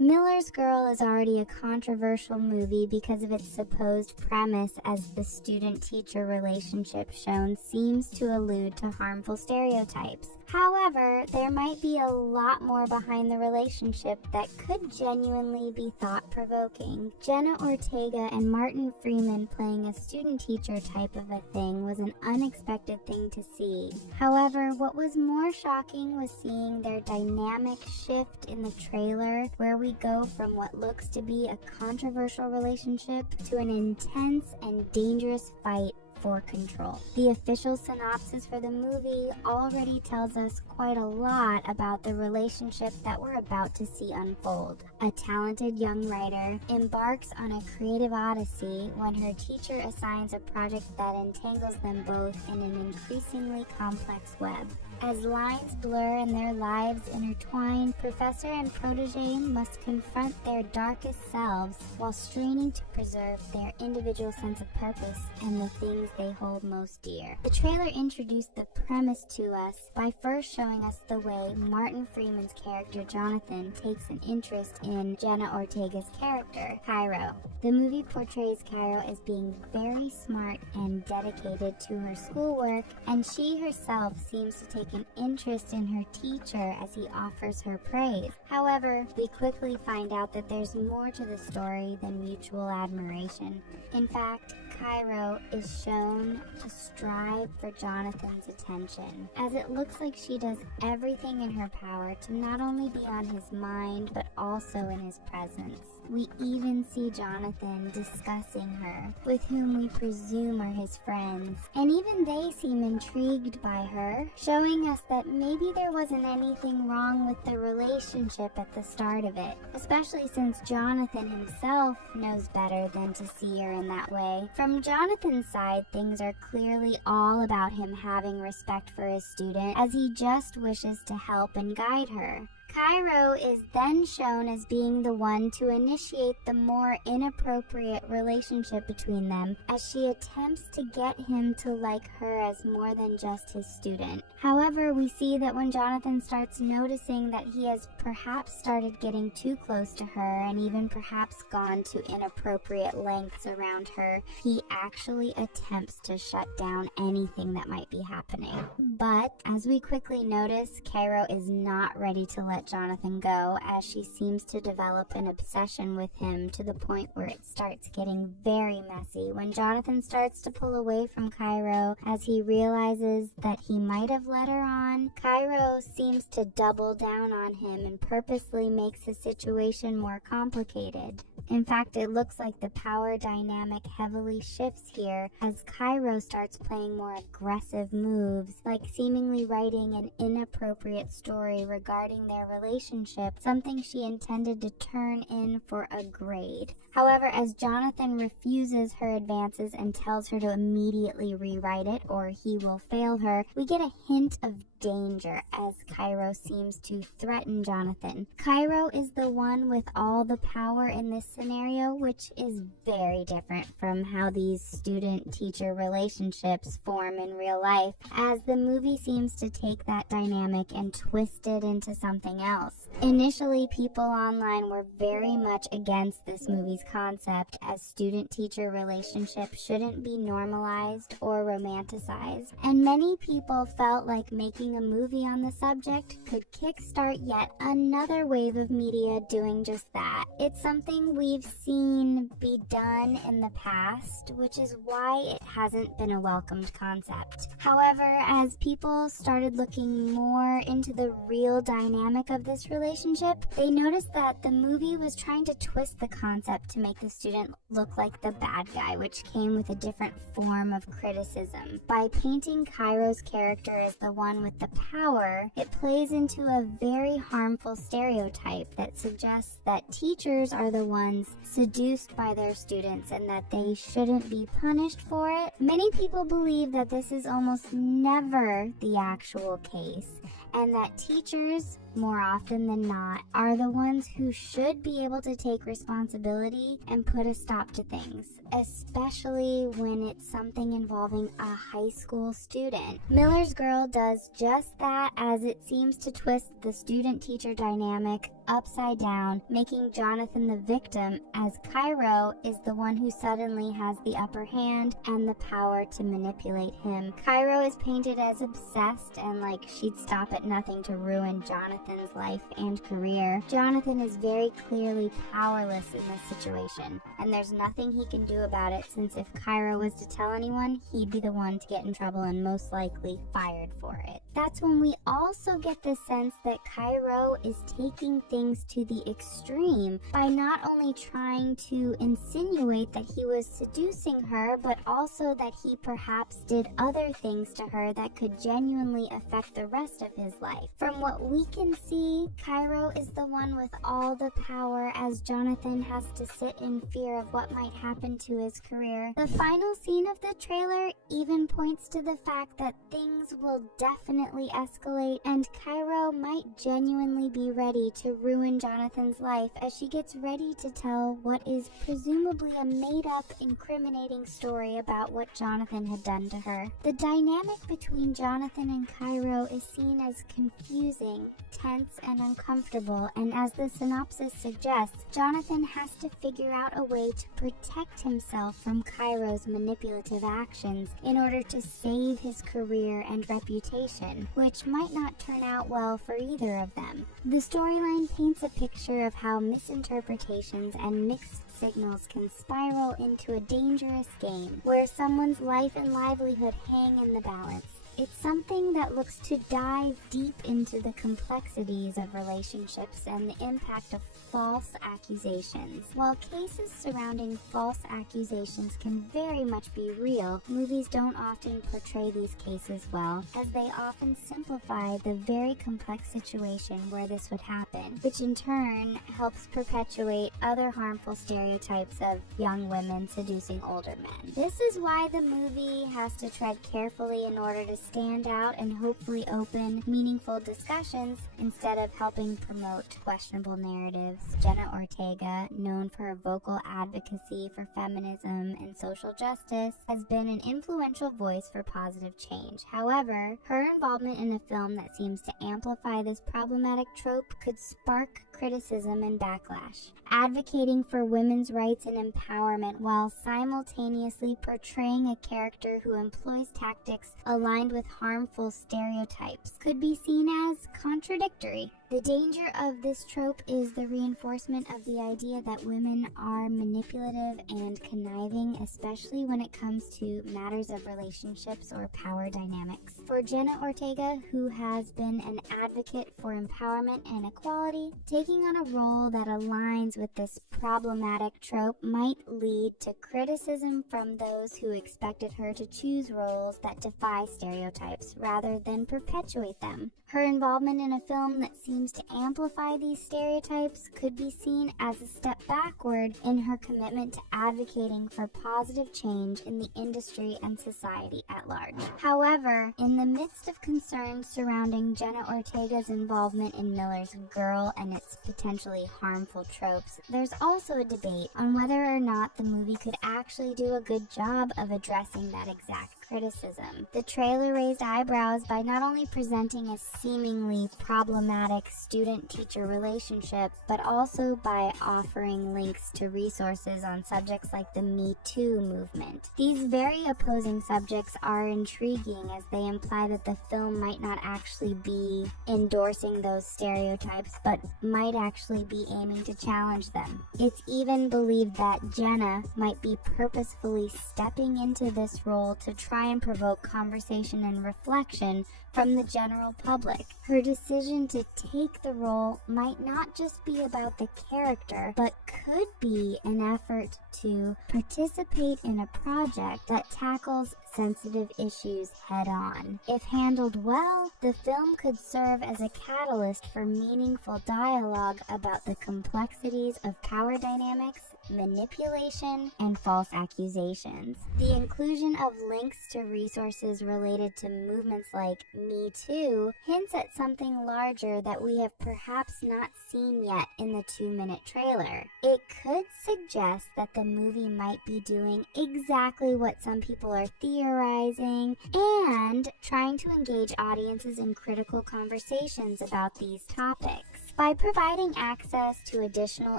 Miller's Girl is already a controversial movie because of its supposed premise, as the student-teacher relationship shown seems to allude to harmful stereotypes. However, there might be a lot more behind the relationship that could genuinely be thought-provoking. Jenna Ortega and Martin Freeman playing a student-teacher type of a thing was an unexpected thing to see. However, what was more shocking was seeing their dynamic shift in the trailer, where we go from what looks to be a controversial relationship to an intense and dangerous fight for control. The official synopsis for the movie already tells us quite a lot about the relationship that we're about to see unfold. A talented young writer embarks on a creative odyssey when her teacher assigns a project that entangles them both in an increasingly complex web. As lines blur and their lives intertwine, professor and protege must confront their darkest selves while straining to preserve their individual sense of purpose and the things they hold most dear. The trailer introduced the premise to us by first showing us the way Martin Freeman's character Jonathan takes an interest in Jenna Ortega's character, Cairo. The movie portrays Cairo as being very smart and dedicated to her schoolwork, and she herself seems to take an interest in her teacher as he offers her praise. However, we quickly find out that there's more to the story than mutual admiration. In fact, Cairo is shown to strive for Jonathan's attention, as it looks like she does everything in her power to not only be on his mind, but also in his presence. We even see Jonathan discussing her, with whom we presume are his friends, and even they seem intrigued by her, showing us that maybe there wasn't anything wrong with the relationship at the start of it, especially since Jonathan himself knows better than to see her in that way. From Jonathan's side, things are clearly all about him having respect for his student, as he just wishes to help and guide her. Cairo is then shown as being the one to initiate the more inappropriate relationship between them, as she attempts to get him to like her as more than just his student. However, we see that when Jonathan starts noticing that he has perhaps started getting too close to her and even perhaps gone to inappropriate lengths around her, he actually attempts to shut down anything that might be happening. But as we quickly notice, Cairo is not ready to let Jonathan go, as she seems to develop an obsession with him to the point where it starts getting very messy when Jonathan starts to pull away from Cairo as he realizes that he might have led her on. Cairo seems to double down on him and purposely makes the situation more complicated. In fact, it looks like the power dynamic heavily shifts here as Cairo starts playing more aggressive moves, like seemingly writing an inappropriate story regarding their relationship, something she intended to turn in for a grade. However, as Jonathan refuses her advances and tells her to immediately rewrite it or he will fail her, we get a hint of danger as Cairo seems to threaten Jonathan. Cairo is the one with all the power in this scenario, which is very different from how these student-teacher relationships form in real life, as the movie seems to take that dynamic and twist it into something else. Initially, people online were very much against this movie's concept, as student-teacher relationships shouldn't be normalized or romanticized, and many people felt like making a movie on the subject could kickstart yet another wave of media doing just that. It's something we've seen be done in the past, which is why it hasn't been a welcomed concept. However, as people started looking more into the real dynamic of this relationship, they noticed that the movie was trying to twist the concept to make the student look like the bad guy, which came with a different form of criticism. By painting Cairo's character as the one with the power, it plays into a very harmful stereotype that suggests that teachers are the ones seduced by their students and that they shouldn't be punished for it. Many people believe that this is almost never the actual case, and that teachers more often than not, are the ones who should be able to take responsibility and put a stop to things, especially when it's something involving a high school student. Miller's Girl does just that, as it seems to twist the student-teacher dynamic upside down, making Jonathan the victim, as Cairo is the one who suddenly has the upper hand and the power to manipulate him. Cairo is painted as obsessed and like she'd stop at nothing to ruin Jonathan's life and career. Jonathan is very clearly powerless in this situation, and there's nothing he can do about it, since if Cairo was to tell anyone, he'd be the one to get in trouble and most likely fired for it. That's when we also get the sense that Cairo is taking things to the extreme by not only trying to insinuate that he was seducing her, but also that he perhaps did other things to her that could genuinely affect the rest of his life. From what we can see, Cairo is the one with all the power, as Jonathan has to sit in fear of what might happen to his career. The final scene of the trailer even points to the fact that things will definitely escalate, and Cairo might genuinely be ready to ruin Jonathan's life as she gets ready to tell what is presumably a made-up, incriminating story about what Jonathan had done to her. The dynamic between Jonathan and Cairo is seen as confusing, tense, and uncomfortable, and as the synopsis suggests, Jonathan has to figure out a way to protect himself from Cairo's manipulative actions in order to save his career and reputation, which might not turn out well for either of them. The storyline paints a picture of how misinterpretations and mixed signals can spiral into a dangerous game where someone's life and livelihood hang in the balance. It's something that looks to dive deep into the complexities of relationships and the impact of false accusations. While cases surrounding false accusations can very much be real, movies don't often portray these cases well, as they often simplify the very complex situation where this would happen, which in turn helps perpetuate other harmful stereotypes of young women seducing older men. This is why the movie has to tread carefully in order to stand out and hopefully open meaningful discussions instead of helping promote questionable narratives. Jenna Ortega, known for her vocal advocacy for feminism and social justice, has been an influential voice for positive change. However, her involvement in a film that seems to amplify this problematic trope could spark criticism and backlash. Advocating for women's rights and empowerment while simultaneously portraying a character who employs tactics aligned with harmful stereotypes could be seen as contradictory. The danger of this trope is the reinforcement of the idea that women are manipulative and conniving, especially when it comes to matters of relationships or power dynamics. For Jenna Ortega, who has been an advocate for empowerment and equality, taking on a role that aligns with this problematic trope might lead to criticism from those who expected her to choose roles that defy stereotypes rather than perpetuate them. Her involvement in a film that seems to amplify these stereotypes could be seen as a step backward in her commitment to advocating for positive change in the industry and society at large. However, in the midst of concerns surrounding Jenna Ortega's involvement in Miller's Girl and its potentially harmful tropes, there's also a debate on whether or not the movie could actually do a good job of addressing that exact criticism. The trailer raised eyebrows by not only presenting a seemingly problematic student-teacher relationship, but also by offering links to resources on subjects like the Me Too movement. These very opposing subjects are intriguing, as they imply that the film might not actually be endorsing those stereotypes, but might actually be aiming to challenge them. It's even believed that Jenna might be purposefully stepping into this role to try and provoke conversation and reflection from the general public. Her decision to take the role might not just be about the character, but could be an effort to participate in a project that tackles sensitive issues head-on. If handled well, the film could serve as a catalyst for meaningful dialogue about the complexities of power dynamics, manipulation, and false accusations. The inclusion of links to resources related to movements like Me Too hints at something larger that we have perhaps not seen yet in the 2-minute trailer. It could suggest that the movie might be doing exactly what some people are theorizing and trying to engage audiences in critical conversations about these topics. By providing access to additional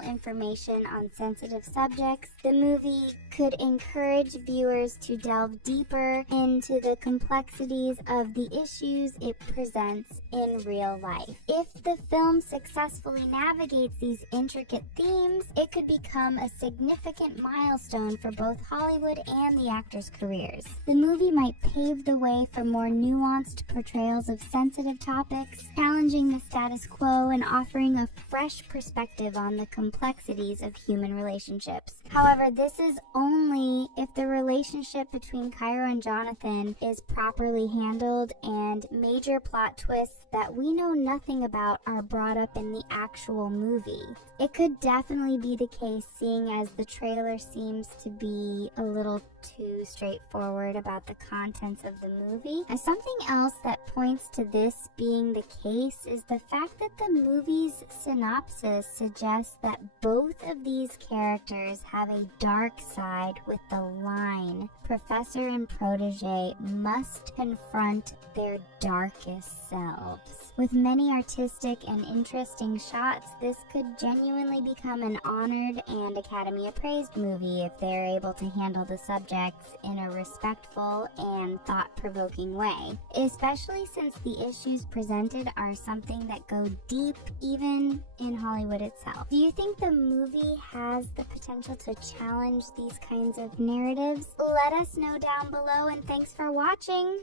information on sensitive subjects, the movie could encourage viewers to delve deeper into the complexities of the issues it presents in real life. If the film successfully navigates these intricate themes, it could become a significant milestone for both Hollywood and the actors' careers. The movie might pave the way for more nuanced portrayals of sensitive topics, challenging the status quo and offering a fresh perspective on the complexities of human relationships. However, this is only if the relationship between Cairo and Jonathan is properly handled and major plot twists that we know nothing about are brought up in the actual movie. It could definitely be the case, seeing as the trailer seems to be a little too straightforward about the contents of the movie. And something else that points to this being the case is the fact that the movie's synopsis suggests that both of these characters have a dark side, with the line, "Professor and protege must confront their darkest selves." With many artistic and interesting shots, this could genuinely become an honored and Academy appraised movie if they're able to handle the subjects in a respectful and thought-provoking way, especially since the issues presented are something that go deep even in Hollywood itself. Do you think the movie has the potential to challenge these kinds of narratives? Let us know down below, and thanks for watching!